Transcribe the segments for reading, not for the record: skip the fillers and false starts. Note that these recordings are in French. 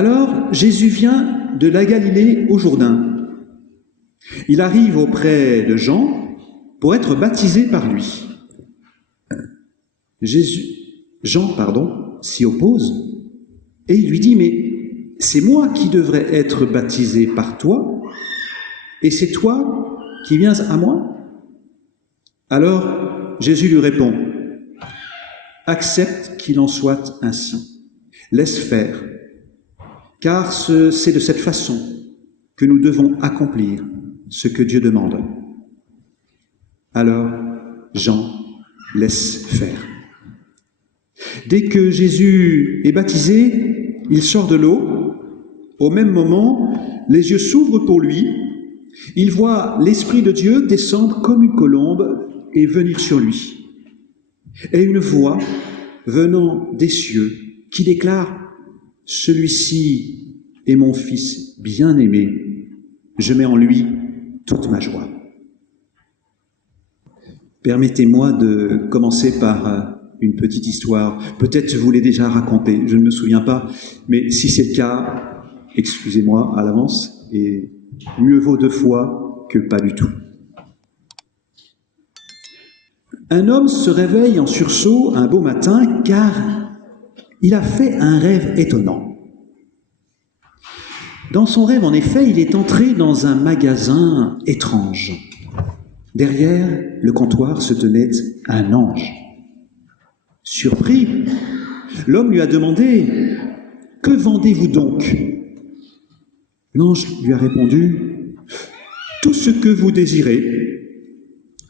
Alors Jésus vient de la Galilée au Jourdain. Il arrive auprès de Jean pour être baptisé par lui. Jean s'y oppose et il lui dit « Mais c'est moi qui devrais être baptisé par toi et c'est toi qui viens à moi ?» Alors Jésus lui répond « Accepte qu'il en soit ainsi, laisse faire, car c'est de cette façon que nous devons accomplir ce que Dieu demande. » Alors Jean laisse faire. Dès que Jésus est baptisé, il sort de l'eau. Au même moment, les yeux s'ouvrent pour lui. Il voit l'Esprit de Dieu descendre comme une colombe et venir sur lui. Et une voix venant des cieux qui déclare « Celui-ci est mon Fils bien-aimé, je mets en lui toute ma joie. » Permettez-moi de commencer par une petite histoire. Peut-être je vous l'ai déjà racontée, je ne me souviens pas, mais si c'est le cas, excusez-moi à l'avance, et mieux vaut 2 fois que pas du tout. Un homme se réveille en sursaut un beau matin car il a fait un rêve étonnant. Dans son rêve, en effet, il est entré dans un magasin étrange. Derrière le comptoir se tenait un ange. Surpris, l'homme lui a demandé « Que vendez-vous donc ?» L'ange lui a répondu « Tout ce que vous désirez. »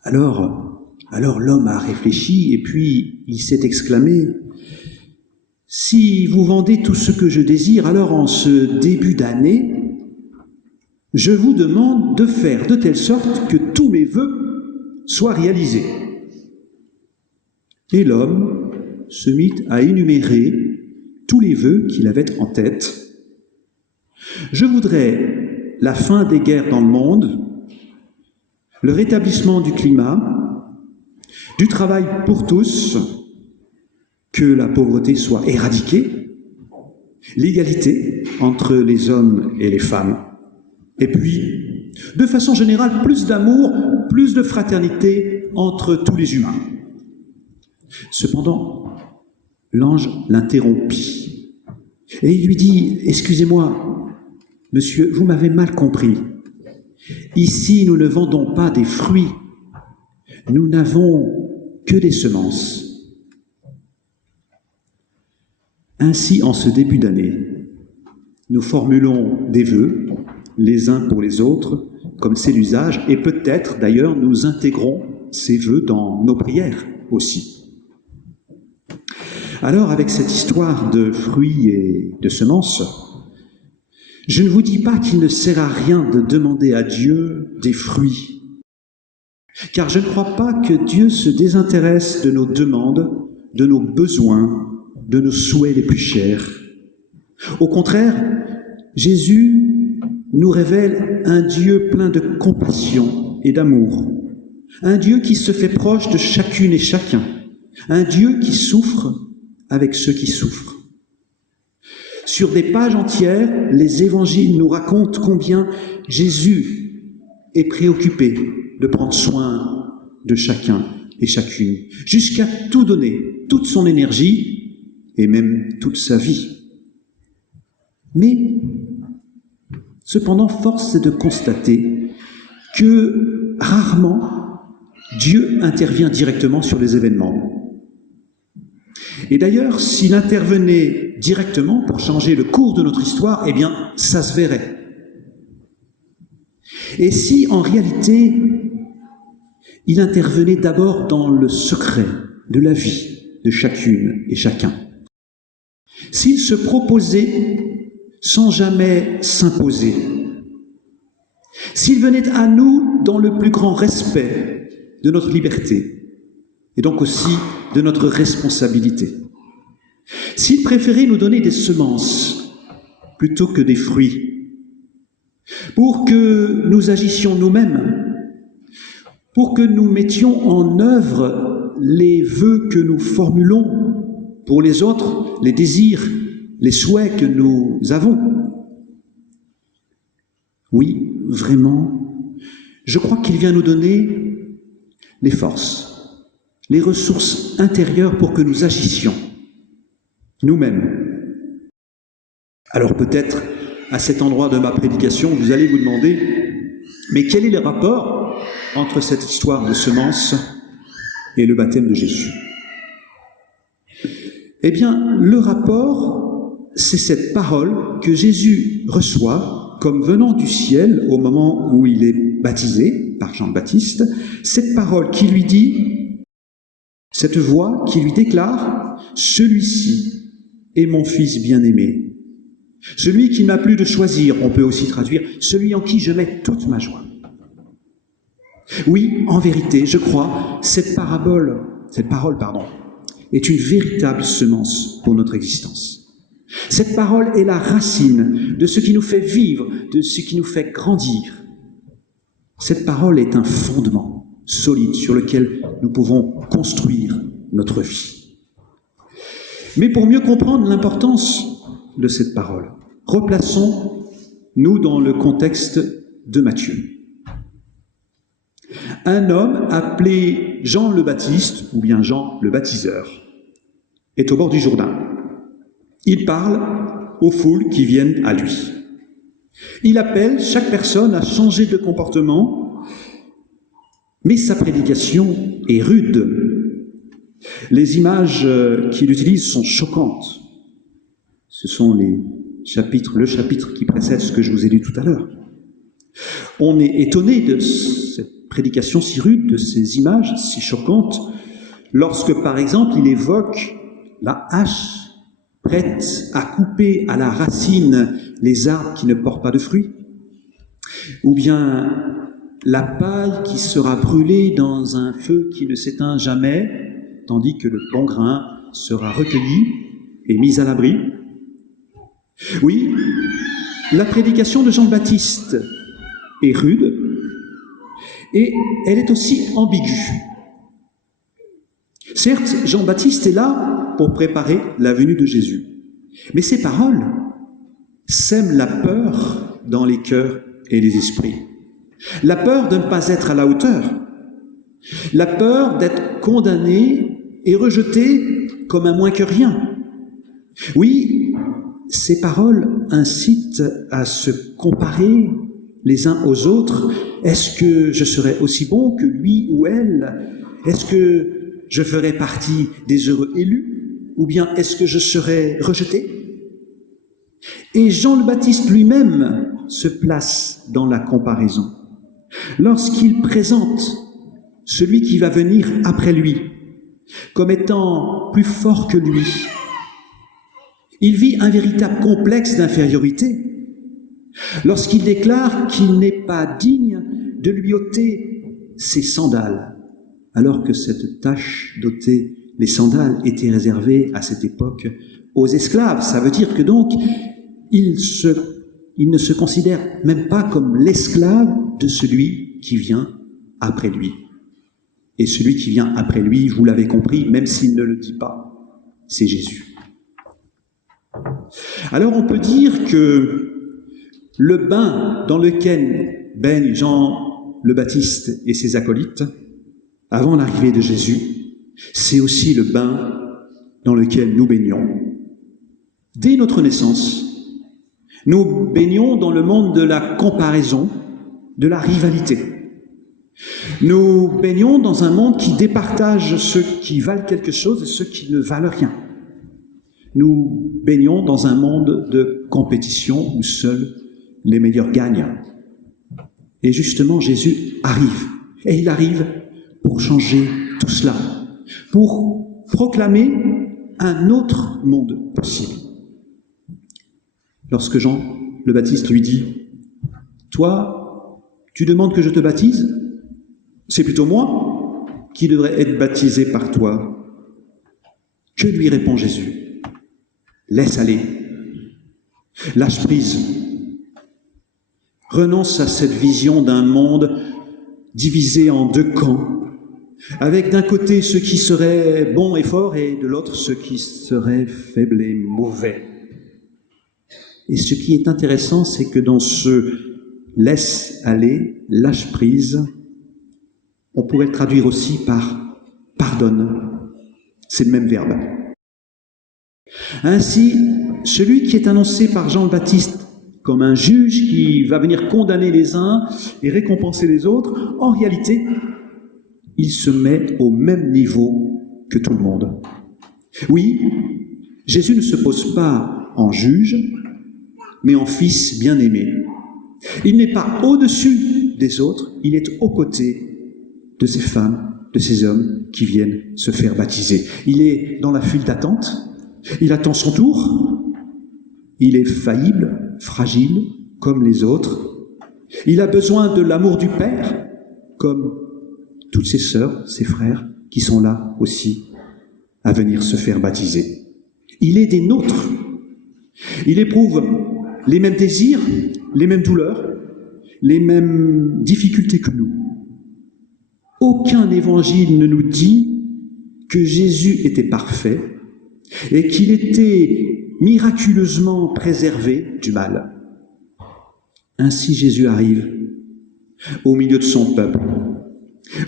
Alors l'homme a réfléchi et puis il s'est exclamé « Si vous vendez tout ce que je désire, alors en ce début d'année, je vous demande de faire de telle sorte que tous mes vœux soient réalisés. » Et l'homme se mit à énumérer tous les vœux qu'il avait en tête. « Je voudrais la fin des guerres dans le monde, le rétablissement du climat, du travail pour tous, que la pauvreté soit éradiquée, l'égalité entre les hommes et les femmes, et puis, de façon générale, plus d'amour, plus de fraternité entre tous les humains. » Cependant, l'ange l'interrompit et il lui dit « Excusez-moi, monsieur, vous m'avez mal compris. Ici, nous ne vendons pas des fruits, nous n'avons que des semences. » Ainsi, en ce début d'année, nous formulons des vœux, les uns pour les autres, comme c'est l'usage, et peut-être d'ailleurs nous intégrons ces vœux dans nos prières aussi. Alors, avec cette histoire de fruits et de semences, je ne vous dis pas qu'il ne sert à rien de demander à Dieu des fruits, car je ne crois pas que Dieu se désintéresse de nos demandes, de nos besoins, de nos souhaits les plus chers. Au contraire, Jésus nous révèle un Dieu plein de compassion et d'amour, un Dieu qui se fait proche de chacune et chacun, un Dieu qui souffre avec ceux qui souffrent. Sur des pages entières, les évangiles nous racontent combien Jésus est préoccupé de prendre soin de chacun et chacune, jusqu'à tout donner, toute son énergie et même toute sa vie. Mais, cependant, force est de constater que rarement Dieu intervient directement sur les événements. Et d'ailleurs, s'il intervenait directement pour changer le cours de notre histoire, eh bien, ça se verrait. Et si, en réalité, il intervenait d'abord dans le secret de la vie de chacune et chacun, s'il se proposait sans jamais s'imposer, s'il venait à nous dans le plus grand respect de notre liberté, et donc aussi de notre responsabilité. S'il préférait nous donner des semences plutôt que des fruits, pour que nous agissions nous-mêmes, pour que nous mettions en œuvre les vœux que nous formulons pour les autres, les désirs les souhaits que nous avons. Oui, vraiment, je crois qu'il vient nous donner les forces, les ressources intérieures pour que nous agissions, nous-mêmes. Alors peut-être, à cet endroit de ma prédication, vous allez vous demander, mais quel est le rapport entre cette histoire de semence et le baptême de Jésus? Eh bien, le rapport, c'est cette parole que Jésus reçoit comme venant du ciel au moment où il est baptisé par Jean le Baptiste, cette parole qui lui dit, cette voix qui lui déclare « Celui-ci est mon Fils bien-aimé, celui qui m'a plu de choisir », on peut aussi traduire « celui en qui je mets toute ma joie ». Oui, en vérité, je crois, cette parole, est une véritable semence pour notre existence. Cette parole est la racine de ce qui nous fait vivre, de ce qui nous fait grandir. Cette parole est un fondement solide sur lequel nous pouvons construire notre vie. Mais pour mieux comprendre l'importance de cette parole, replaçons-nous dans le contexte de Matthieu. Un homme appelé Jean le Baptiste, ou bien Jean le Baptiseur, est au bord du Jourdain. Il parle aux foules qui viennent à lui. Il appelle chaque personne à changer de comportement, mais sa prédication est rude. Les images qu'il utilise sont choquantes. Ce sont le chapitre qui précède ce que je vous ai lu tout à l'heure. On est étonné de cette prédication si rude, de ces images si choquantes, lorsque, par exemple, il évoque la hache prête à couper à la racine les arbres qui ne portent pas de fruits, ou bien la paille qui sera brûlée dans un feu qui ne s'éteint jamais, tandis que le bon grain sera recueilli et mis à l'abri. Oui, la prédication de Jean le Baptiste est rude, et elle est aussi ambiguë. Certes, Jean-Baptiste est là pour préparer la venue de Jésus. Mais ses paroles sèment la peur dans les cœurs et les esprits. La peur de ne pas être à la hauteur. La peur d'être condamné et rejeté comme un moins que rien. Oui, ces paroles incitent à se comparer les uns aux autres. Est-ce que je serai aussi bon que lui ou elle? Est-ce que je ferai partie des heureux élus? Ou bien est-ce que je serai rejeté? Et Jean le Baptiste lui-même se place dans la comparaison. Lorsqu'il présente celui qui va venir après lui comme étant plus fort que lui, il vit un véritable complexe d'infériorité. Lorsqu'il déclare qu'il n'est pas digne de lui ôter ses sandales, alors que cette tâche d'ôter les sandales était réservée à cette époque aux esclaves. Ça veut dire que donc, il ne se considère même pas comme l'esclave de celui qui vient après lui. Et celui qui vient après lui, vous l'avez compris, même s'il ne le dit pas, c'est Jésus. Alors on peut dire que le bain dans lequel baigne Jean le Baptiste et ses acolytes, avant l'arrivée de Jésus, c'est aussi le bain dans lequel nous baignons. Dès notre naissance, nous baignons dans le monde de la comparaison, de la rivalité. Nous baignons dans un monde qui départage ceux qui valent quelque chose et ceux qui ne valent rien. Nous baignons dans un monde de compétition où seuls les meilleurs gagnent. Et justement, Jésus arrive. Et il arrive pour changer tout cela, pour proclamer un autre monde possible. Lorsque Jean le Baptiste lui dit « Toi, tu demandes que je te baptise ? C'est plutôt moi qui devrais être baptisé par toi. » Que lui répond Jésus ? « Laisse aller. Lâche prise. Renonce à cette vision d'un monde divisé en deux camps, avec d'un côté ceux qui seraient bons et forts et de l'autre ceux qui seraient faibles et mauvais. Et ce qui est intéressant, c'est que dans ce laisse aller, lâche prise, on pourrait le traduire aussi par pardonne. C'est le même verbe. Ainsi, celui qui est annoncé par Jean le Baptiste comme un juge qui va venir condamner les uns et récompenser les autres, en réalité, il se met au même niveau que tout le monde. Oui, Jésus ne se pose pas en juge, mais en fils bien-aimé. Il n'est pas au-dessus des autres, il est aux côtés de ces femmes, de ces hommes qui viennent se faire baptiser. Il est dans la file d'attente, il attend son tour, il est faillible, fragile, comme les autres. Il a besoin de l'amour du Père, comme toutes ses sœurs, ses frères, qui sont là aussi à venir se faire baptiser. Il est des nôtres. Il éprouve les mêmes désirs, les mêmes douleurs, les mêmes difficultés que nous. Aucun évangile ne nous dit que Jésus était parfait et qu'il était miraculeusement préservé du mal. Ainsi Jésus arrive au milieu de son peuple,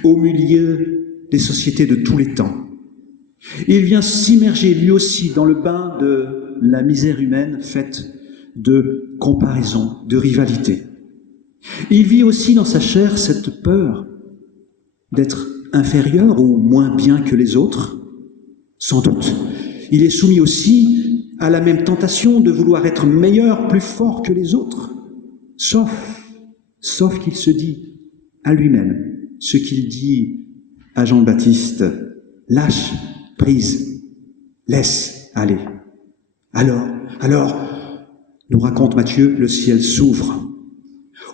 au milieu des sociétés de tous les temps. Il vient s'immerger lui aussi dans le bain de la misère humaine faite de comparaison, de rivalité. Il vit aussi dans sa chair cette peur d'être inférieur ou moins bien que les autres, sans doute. Il est soumis aussi à la même tentation de vouloir être meilleur, plus fort que les autres, sauf qu'il se dit à lui-même ce qu'il dit à Jean le Baptiste, lâche prise, laisse aller. Alors, nous raconte Matthieu, le ciel s'ouvre.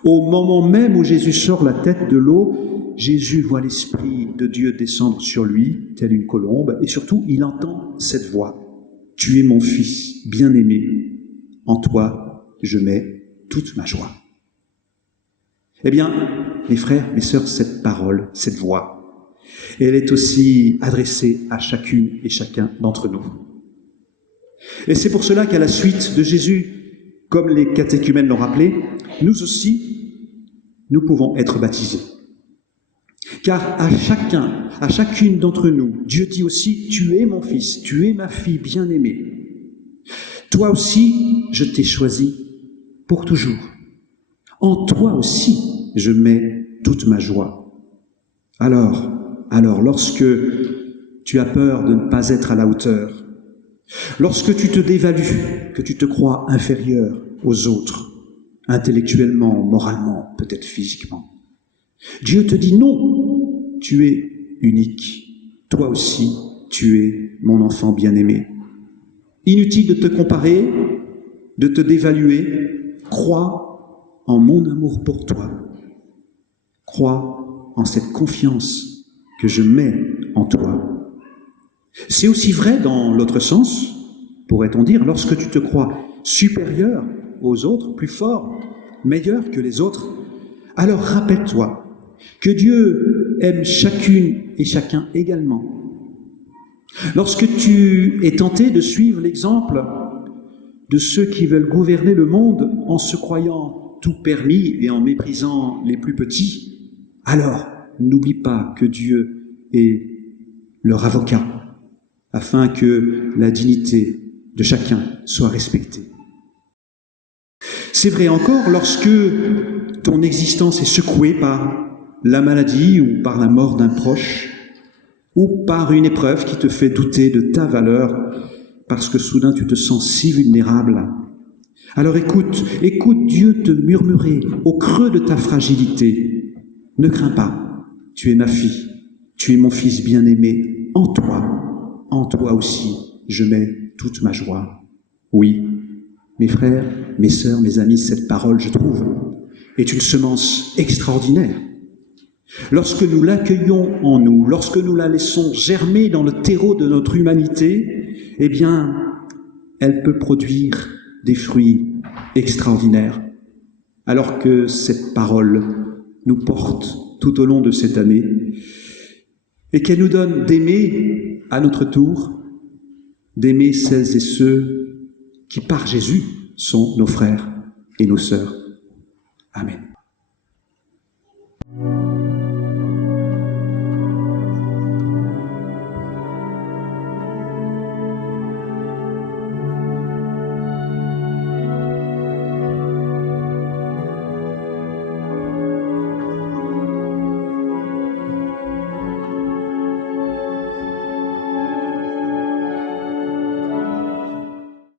Au moment même où Jésus sort la tête de l'eau, Jésus voit l'Esprit de Dieu descendre sur lui, telle une colombe, et surtout, il entend cette voix. « Tu es mon Fils bien-aimé, en toi je mets toute ma joie. » Eh bien, mes frères, mes sœurs, cette parole, cette voix, elle est aussi adressée à chacune et chacun d'entre nous. Et c'est pour cela qu'à la suite de Jésus, comme les catéchumènes l'ont rappelé, nous aussi, nous pouvons être baptisés. Car à chacune d'entre nous, Dieu dit aussi, tu es mon fils, tu es ma fille bien-aimée. Toi aussi, je t'ai choisi pour toujours. En toi aussi, je mets toute ma joie. Alors, lorsque tu as peur de ne pas être à la hauteur, lorsque tu te dévalues, que tu te crois inférieur aux autres, intellectuellement, moralement, peut-être physiquement, Dieu te dit non, tu es unique. Toi aussi, tu es mon enfant bien-aimé. Inutile de te comparer, de te dévaluer. Crois en mon amour pour toi. Crois en cette confiance que je mets en toi. C'est aussi vrai dans l'autre sens, pourrait-on dire, lorsque tu te crois supérieur aux autres, plus fort, meilleur que les autres, alors rappelle-toi que Dieu aime chacune et chacun également. Lorsque tu es tenté de suivre l'exemple de ceux qui veulent gouverner le monde en se croyant tout permis et en méprisant les plus petits, alors n'oublie pas que Dieu est leur avocat, afin que la dignité de chacun soit respectée. C'est vrai encore lorsque ton existence est secouée par la maladie ou par la mort d'un proche, ou par une épreuve qui te fait douter de ta valeur, parce que soudain tu te sens si vulnérable. Alors écoute Dieu te murmurer au creux de ta fragilité. Ne crains pas, tu es ma fille, tu es mon fils bien-aimé, en toi aussi, je mets toute ma joie. Oui, mes frères, mes sœurs, mes amis, cette parole, je trouve, est une semence extraordinaire. Lorsque nous l'accueillons en nous, lorsque nous la laissons germer dans le terreau de notre humanité, eh bien, elle peut produire des fruits extraordinaires. Alors que cette parole nous porte tout au long de cette année et qu'elle nous donne d'aimer à notre tour, d'aimer celles et ceux qui, par Jésus, sont nos frères et nos sœurs. Amen.